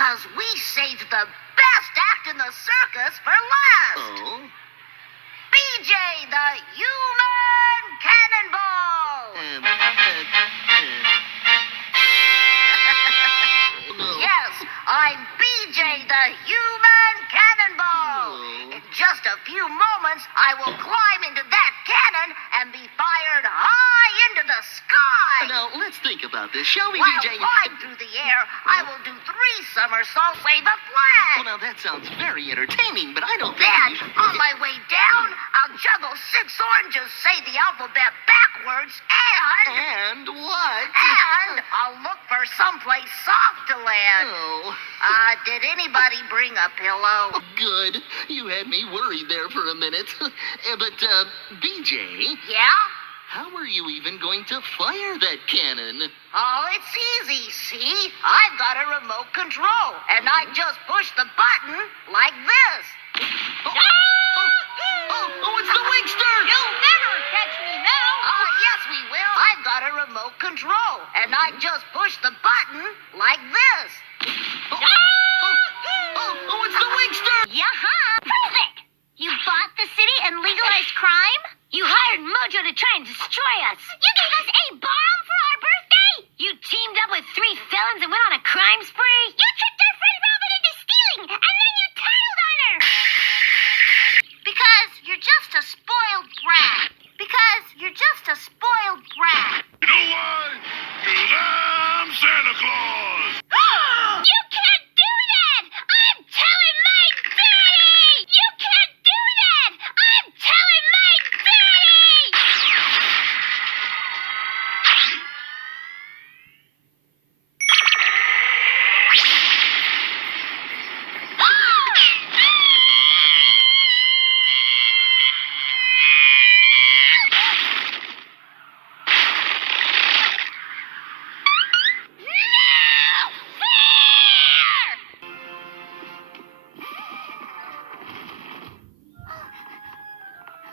'cause we saved the best act in the circus for last. Oh? BJ the Human Cannonball! No. Yes, I'm BJ the Human Cannonball. Oh. In just a few moments, I will climb into that cannon and be fired high into the sky. Now, let's think about this, shall we, While BJ? flying through the air, I will do 3 somersaults, wave a flag. Well, now, that sounds very entertaining, but I don't think Then, you should... on my way down, I'll juggle 6 oranges, say the alphabet backwards, And what? and I'll look for someplace soft to land. Oh. Did anybody bring a pillow? Good. You had me worried there for a minute. But, BJ, Yeah? how are you even going to fire that cannon? Oh, it's easy, see? I've got a remote control, and I just push the button like this. Oh, it's the winkster! You'll never catch me now. Oh, yes, we will. I've got a remote control, and I just push the button like this. Oh, it's the winkster! Yaha! Prove it! You bought the city and legalized crime? You hired Mojo to try and destroy us. You gave us a bomb for our birthday? You teamed up with 3 felons and went on a crime spree? You tricked our friend Robin into stealing, and then you tattled on her! Because you're just a spoiled brat. Because you're just a spoiled brat. You know why? 'Cause I'm Santa Claus. You can't do that! I'm telling my daddy! You can't do that! I'm telling my daddy!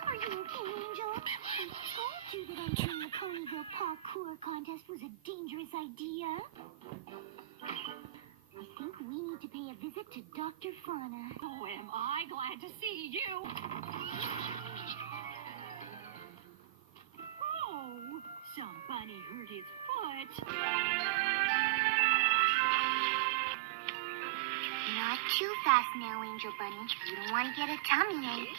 Are you okay, Angel? I told you that entering the Ponyville parkour contest was a dangerous idea. I think we need to pay a visit to Dr. Fauna. Oh, am I glad to see you. Oh, somebody hurt his foot. Not too fast now, Angel Bunny. You don't want to get a tummy ache.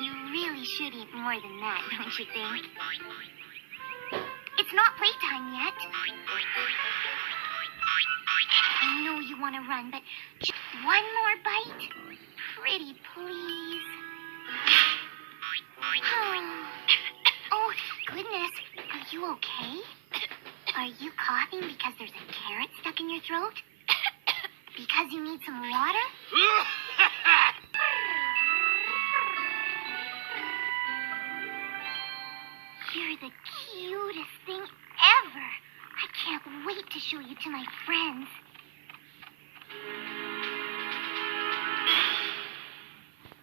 You really should eat more than that, don't you think? It's not playtime yet. I know you want to run, but just one more bite? Pretty please. Oh, goodness. Are you okay? Are you coughing because there's a carrot stuck in your throat? Because you need some water? You're the cutest thing ever. I can't wait to show you to my friends.